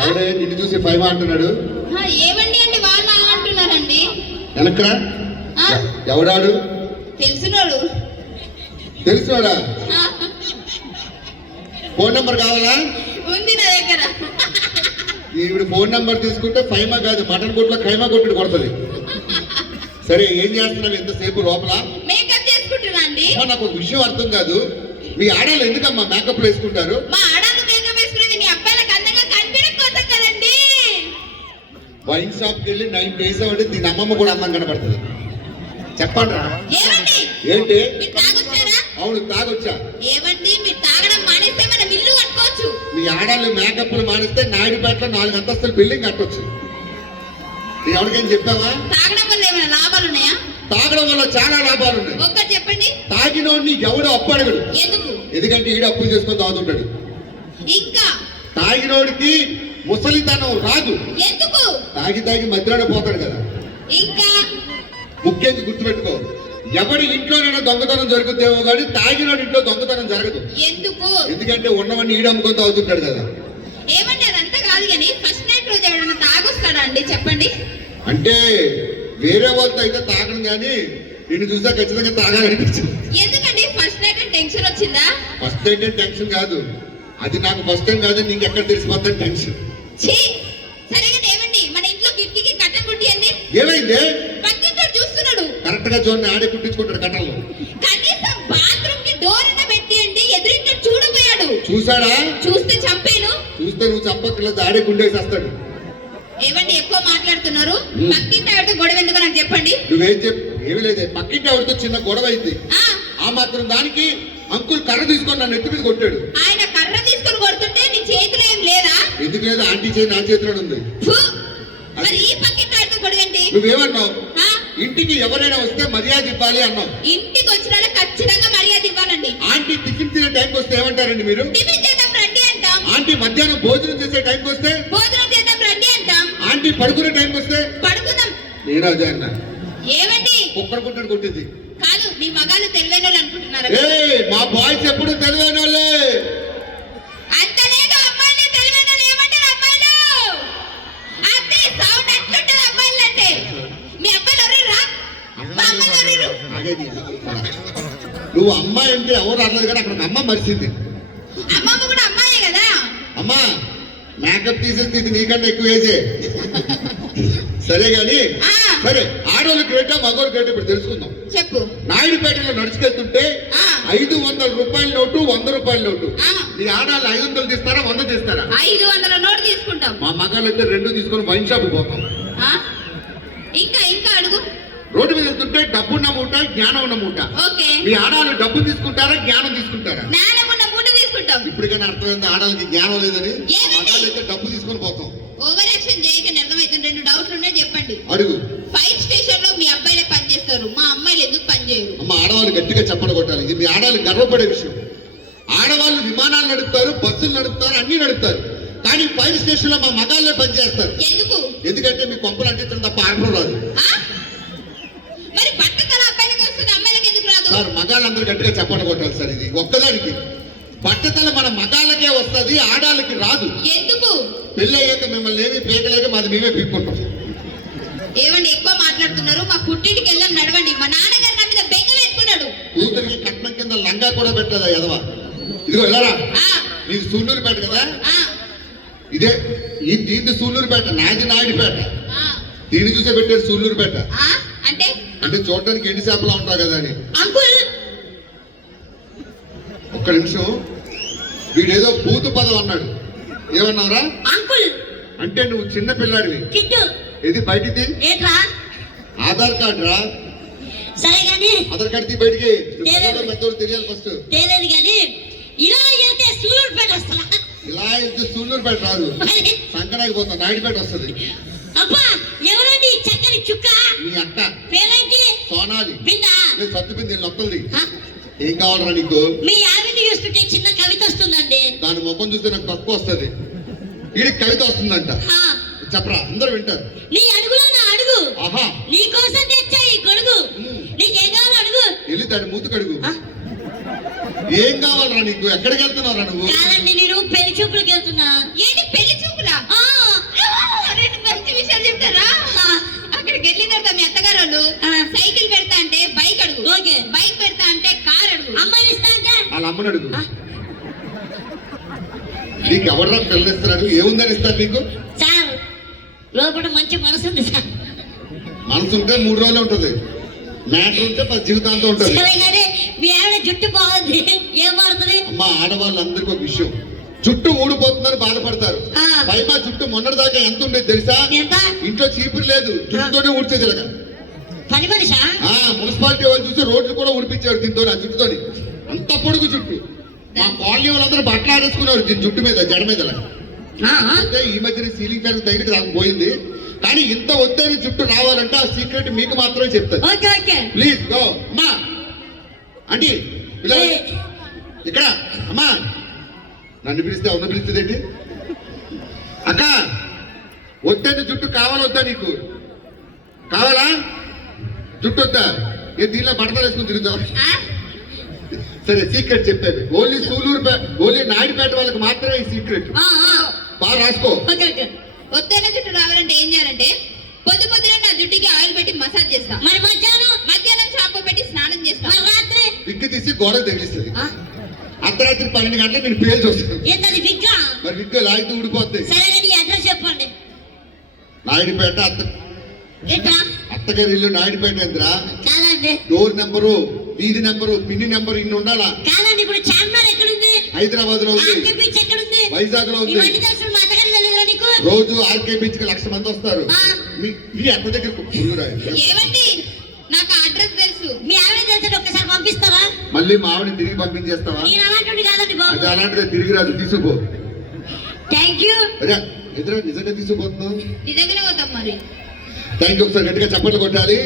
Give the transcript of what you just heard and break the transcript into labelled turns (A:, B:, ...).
A: ఎవడే నిన్ను చూసి ఫైవ్ అంటున్నాడు?
B: ఏమండి అండి? వాళ్ళు అంటున్నారండి.
A: వెనక్రా ఎవడాడు?
B: తెలిసినోడు.
A: తెలుసువాడా
B: ఆ,
A: ఫోన్ నెంబర్ కావాలా?
B: ఉంది నా దగ్గర.
A: ఈవిడ ఫోన్ నెంబర్ తీసుకుంటే ఫైమా కాదు మటన్ కొట్లో ఖైమా కొట్టుడు కొడుతుంది. సరే ఏం చేస్తున్నావు ఎంతసేపు లోపల?
B: మేకప్ చేసుకుంటున్నా అండి.
A: నాకు ఒక విషయం అర్థం కాదు. మీ ఆడవాళ్ళు ఎందుకమ్మా మేకప్ వేసుకుంటారు?
B: మా ఆడాలు మేకప్ వేసుకునేది మీ అబ్బాయిలకు అందంగా కనిపించడం కోసం కదండి
A: వైన్ షాప్కి వెళ్ళి నైన్ డేస్ అవ్వండి దీని అమ్మమ్మ కూడా అందం కనబడుతుంది. చెప్పండి ఏంటి? అవును తాగొచ్చా? మీ ఆడాళ్ళు మేకప్లు మానేస్తే నాయుడుపేటలో నాలుగు అంతస్తుల బిల్డింగ్ కట్టొచ్చు. నీ ఎవరికైనా చెప్పావా
B: తాగడం వల్ల ఏమైనా లాభాలు ఉన్నాయా?
A: తాగడం వల్ల చాలా లాభాలు ఉన్నాయి.
B: ఒక్కటి చెప్పండి.
A: తాగినోడిని ఎవడు అప్పు అడగడు.
B: ఎందుకు?
A: ఎందుకంటే ఈడు అప్పులు చేసుకొని తాగుతుంటాడు.
B: ఇంకా?
A: తాగినోడికి ముసలితనం రాదు.
B: ఎందుకు?
A: తాగి తాగి మధ్యలో పోతాడు కదా.
B: ఇంకా?
A: ముఖ్యంగా గుర్తుపెట్టుకో ఎవడి ఇంట్లోనైనా దొంగతనం జరుగుతేమో కానీ తాగినోడి ఇంట్లో దొంగతనం జరగదు.
B: ఎందుకు?
A: ఎందుకంటే ఉన్నవన్నీ ఈడు అమ్ముకొని తాగుతుంటాడు కదా.
B: ఏమండి అదంతా కాదు కానీ ఫస్ట్ నైట్ రోజు ఎవరైనా తాగొస్తాడా అండి? చెప్పండి.
A: అంటే వేరే వాళ్ళతో అయితే తాగడం కానీ నిన్ను చూసా ఖచ్చితంగా తాగాలనిపించింది.
B: ఎందుకండి? ఫస్ట్ నైట్ టెన్షన్ వచ్చిందా?
A: ఫస్ట్ అయితే టెన్షన్ కాదు. అది నాకు ఫస్ట్ టైం కాదు నీకు ఎక్కడ తెలిసిపోతుంది టెన్షన్
B: ఛీ! ఏమండి? మన ఇంట్లో కిటికీకి కట్టం కుట్టియండి.
A: ఏమైంది?
B: పక్కింటో చూస్తున్నాడు.
A: కరెక్ట్గా చూడండి ఆడే కుట్టించుకుంటాడు కట్టలు.
B: కనీసం బాత్రూమ్కి డోర్ చూడబోయాడు.
A: చూసాడా
B: చూస్తే చంపేను.
A: చూస్తే నువ్వు చంపక్కర్లేదు ఆడే
B: ఏమండి ఎక్కువ మాట్లాడుతున్నారు? పక్కింటి ఆవిడతో గొడవ ఎందుకు నాకు చెప్పండి.
A: నువ్వేం చెప్పు ఏమీ లేదే పక్కింటి ఆవిడతో చిన్న గొడవ అయింది
B: ఆ.
A: ఆ మాత్రం దానికి అంకుల్ కర్ర తీసుకొని నన్ను ఎత్తి మీద కొట్టాడు.
B: ఆయన కర్ర తీసుకొని కొడుతుంటే నీ చేతిలో ఏం లేదా
A: ఎందుకు లేదు? ఆంటీ చేయి నా చేతిలో ఉంది. నువ్వేమన్నావు
B: ఆ?
A: ఇంటికి ఎవరైనా వస్తే మర్యాద ఇవ్వాలి అన్నావు.
B: ఇంటికి వచ్చిన ఖచ్చితంగా మర్యాద ఇవ్వాలండి.
A: ఆంటీ టిఫిన్ తినే టైంకి వస్తే ఏమంటారండి మీరు?
B: టిఫిన్ చేద్దాం రండి అంటాం.
A: ఆంటీ మధ్యాహ్నం భోజనం చేసే టైంకి వస్తే?
B: భోజనం చేద్దాం రండి అంటాం.
A: ఆంటీ పడుకునే టైంకి వస్తే?
B: పడుకుందాం.
A: నేను అదే అన్నా?
B: ఏమండి
A: కుక్కర్ కుట్టడు కొట్టింది.
B: కాదు మీ మగాళ్ళు తెలివైన అనుకుంటున్నారా?
A: మా బాయ్స్ ఎప్పుడు తెలివైన వాళ్ళే
B: అంత లేదు అమ్మాయిలు తెలివైన వాళ్ళు ఏమంటారు అమ్మాయిలు అదే సౌండ్ అట్లుంటది అమ్మాయిలు అంటే మీ అబ్బాయిలు ఎవరు మా అమ్మాయిలు ఎవరు
A: ఆగేది. నువ్వు అమ్మాయి అంటే ఎవరు అన్నది కానీ అక్కడ అమ్మ మరిచింది.
B: అమ్మమ్మ కూడా అమ్మాయే కదా?
A: అమ్మా మేకప్ తీసేస్తే ఇది నీకన్నా ఎక్కువ వేసే సరే గాని. సరే ఆడవాళ్ళు గ్రేటా మగవాళ్ళు గ్రేటా ఇప్పుడు తెలుసుకుందాం.
B: చెప్పు.
A: నాయుడుపేటలో నడుచుకెళ్తుంటే. ఐదు వందల రూపాయల నోటు వంద రూపాయల నోటు. ఈ ఆడాళ్ళు ఐదు వందలు తీస్తారా వంద తీస్తారా?
B: ఐదు వందల నోటు తీసుకుంటాం.
A: మా మగాళ్ళు అయితే రెండు తీసుకొని వైన్ షాప్ పోతాం. రోడ్డు మీద వెళ్తుంటే డబ్బున్న మూట జ్ఞానం ఉన్న మూట.
B: ఓకే.
A: మీ ఆడాలు డబ్బు తీసుకుంటారా జ్ఞానం తీసుకుంటారా?
B: ఉన్న తీసుకుంటాం.
A: ఇప్పటికైనా అర్థమైంది? ఆడాలకి జ్ఞానం లేదని? మా అయితే డబ్బు తీసుకొని పోతాం.
B: ఓవర్ యాక్షన్ చేయకండి అర్థమవుతుంది. రెండు డౌట్లు ఉన్నాయి చెప్పండి.
A: అడుగు.
B: ఫైర్ స్టేషన్లో మీ అబ్బాయిలే పని చేస్తారు. మా అమ్మాయిలు ఎందుకు పని చేయరు?
A: అమ్మ ఆడవాళ్ళు గట్టిగా చెప్పడం కొట్టాలి. ఇది మీ ఆడవాళ్ళు గర్వపడే విషయం. ఆడవాళ్ళు విమానాలు నడుపుతారు బస్సులు నడుపుతారు అన్ని నడుపుతారు. కానీ ఫైర్ స్టేషన్లో మా మగాళ్ళే పనిచేస్తారు
B: ఎందుకు?
A: ఎందుకంటే మీ కొంపలు అంటించడం తప్ప ఆడడం రాదు
B: ఆ? మరి బట్టతల అబ్బాయిలకి వస్తుంది అమ్మాయిలకి ఎందుకు రాదు
A: సార్ మగాళ్ళందరూ గట్టిగా చెప్పడం కొట్టాలి సార్ ఇది. ఒక్కదానికి. బట్టతల మన మగాళ్ళకే వస్తుంది ఆడాళ్ళకి రాదు.
B: ఎందుకు?
A: పెళ్ళి అయ్యాక మిమ్మల్ని ఏమి పీకలేక మాది మేమే పీక్కుంటాం.
B: ఏమండి ఎక్కువ మాట్లాడుతున్నారు. మా పుట్టింటికి వెళ్ళాం నడవండి. మా నాన్నగారు నా మీద బెంగలు ఎత్తున్నాడు
A: కూతురికి కట్నం కింద లంగా కూడా పెట్టదా ఎదవా ఇదిగో వెళ్ళరా. నీది సూళ్ళూరుపేట కదా?
B: ఆ,
A: ఇదే ఈ దీన్ని సూళ్ళూరుపేట నాది నాయుడుపేట
B: ఆ,
A: దీన్ని చూసే పెట్టారు సూళ్ళూరుపేట
B: ఆ, అంటే?
A: అంటే చూడటానికి ఎన్ని చేపలు ఉంటావు కదా అని. ఒక్క నిమిషం వీడేదో భూత పదం అన్నాడు. ఏమన్నారా
B: అంకుల్.
A: అంటే నువ్వు చిన్న పిల్లాడివి.
B: కిట్టు.
A: ఇది బయటిది?
B: ఏంట్రా
A: ఆధార్ కార్డు రా
B: సరే కానీ
A: ఆధార్ కార్డు తీ బయటికి.
B: లేదు.
A: పెద్దోడు తెలియాలి ఫస్ట్.
B: తెలియదు కానీ ఇలా వెళ్తే సూళ్ళూరుపేట వస్తా
A: ఇలా వెళ్తే సూళ్ళూరుపేట రాదు. సంకరాకి పోతా నాయుడుపేట వస్తుంది.
B: అబ్బా ఎవరండి చక్కని చుక్క?
A: మీ అక్క
B: పేరేంటి?
A: సోనాలి.
B: బిందా.
A: ఏం కావాలరా నీకు?
B: మీ చూస్తుంటే చిన్న కవిత వస్తుందండి.
A: దాని ముఖం చూస్తే నాకు తక్కువ వస్తుంది. వీడికి కవిత వస్తుందంట. చెప్పరా అందరూ వింటారు.
B: నీ అడుగులో నా అడుగు.
A: ఆహా.
B: నీ కోసం తెచ్చాయి గొడుగు? నీకేం కావాలి అడుగు?
A: వెళ్ళి దాని మూతు కడుగు ఏం కావాలరా నీకు? ఎక్కడికి వెళ్తున్నావురా నువ్వు?
B: కాదండి నేను పెళ్ళి చూపులకి వెళ్తున్నా. ఏంటి పెళ్ళి చూపులా? రెండు
C: మంచి విషయాలు చెప్తారా?
B: అక్కడికి వెళ్ళిన తర్వాత మీ అత్తగారు సైకిల్ పెడతా అంటే బైక్ అడుగు.
C: ఓకే.
B: బైక్ పెడతా అంటే కార్ అడుగు.
C: అమ్మాయి
A: వాళ్ళ అమ్మని అడుగు. నీకు ఎవడరా పిల్లనిస్తున్నాడు ఏముందని ఇస్తారు నీకు?
C: సార్ లోపల మంచి మనసు ఉంది సార్.
A: మనసు ఉంటే మూడు రోజులు ఉంటుంది. మ్యాటర్ ఉంటే పది జీవితాంతం ఉంటుంది.
C: మీ ఆవిడ జుట్టు బాగుంది. ఏం మారుతుంది?
A: అమ్మ ఆడవాళ్ళందరికీ ఒక విషయం. జుట్టు ఊడిపోతుందని బాధపడతారు.
C: ఆ.
A: పైమా జుట్టు మొన్నటి దాకా ఎంత ఉండేది తెలుసా? ఇంట్లో చీపురు లేదు. జుట్టుతోనే ఊడ్చేది మున్సిపాలిటీ వాళ్ళు చూసి రోడ్లు కూడా ఊడిపించారు దీంతో ఆ జుట్టుతోని. అంత పొడుగు జుట్టు. మా కాలనీ వాళ్ళందరూ బట్టలు ఆడేసుకున్నారు దీని జుట్టు మీద జడ మీద ఈ మధ్యన సీలింగ్ ఫ్యాన్ దగ్గరికి దాకా పోయింది. కానీ ఇంత ఒత్తైన జుట్టు రావాలంటే ఆ సీక్రెట్ మీకు మాత్రమే చెప్తాను ప్లీజ్ గో. అమ్మా. ఇలా.
C: ఏ,
A: ఇక్కడ అమ్మా. నన్ను పిలిస్తే అవును పిలుస్తుంది ఏంటి? అక్క ఒత్తైన జుట్టు కావాలా వద్దా నీకు? కావాలా? జుట్టు వద్దా? ఏ దీనిలో బట్టలు వేసుకుని తిరుగుతావు? సరే సీక్రెట్ చెప్పాను ఓన్లీ సూలూరు ఓన్లీ నాయుడుపేట వాళ్ళకి మాత్రమే ఈ సీక్రెట్. బాగా రాసుకో.
B: ఒత్తైన జుట్టు రావాలంటే ఏం చేయాలంటే పొద్దు పొద్దున నా జుట్టుకి ఆయిల్ పెట్టి మసాజ్ చేస్తా.
C: మరి మధ్యాహ్నం?
B: మధ్యాహ్నం షాంపూ పెట్టి స్నానం చేస్తా.
C: మరి రాత్రి?
A: విక్కి తీసి గోడకు తగిలిస్తుంది.
C: ఆ,
A: అర్ధరాత్రి పన్నెండు గంటలకు నేను పేరు చూస్తాను.
C: ఏంటది విగ్గా?
A: మరి విగ్గు లాగితే ఊడిపోద్ది.
C: సరే కానీ అడ్రస్ చెప్పండి.
A: నాయుడుపేట అత్త అత్తగారి ఇల్లు నాయుడుపేట ఎంద్రా
C: కాదండి.
A: డోర్ నెంబరు వీధి నెంబరు పిన్ని నెంబరు ఇన్ని ఉండాలా?
C: కాదండి ఇప్పుడు చార్మినార్ ఎక్కడుంది?
A: హైదరాబాద్లో ఉంది.
C: ఆర్కే బీచ్
A: వైజాగ్లో ఉంది.
C: ఇవన్నీ తెలుసు మా అత్తగారు తెలియదురా నీకు?
A: రోజు ఆర్కే బీచ్కి లక్ష మంది వస్తారు. మీ మీ దగ్గర
B: ఏమండి? నాకు అడ్రస్ తెలుసు.
C: మీ ఆవిడ తెలిసి ఒక్కసారి పంపిస్తారా
A: మళ్ళీ మా ఆవిడని తిరిగి పంపించేస్తావా?
C: నేను అలాంటి కాదండి బాబు.
A: అలాంటిదే తిరిగి రాదు తీసుకుపో.
C: థ్యాంక్ యూ
A: ఎదురా నిజంగా తీసుకుపోతున్నావు?
B: నీ దగ్గర పోతాం మరి.
A: థ్యాంక్ యూ ఒకసారి గట్టిగా చప్పట్లు కొట్టాలి.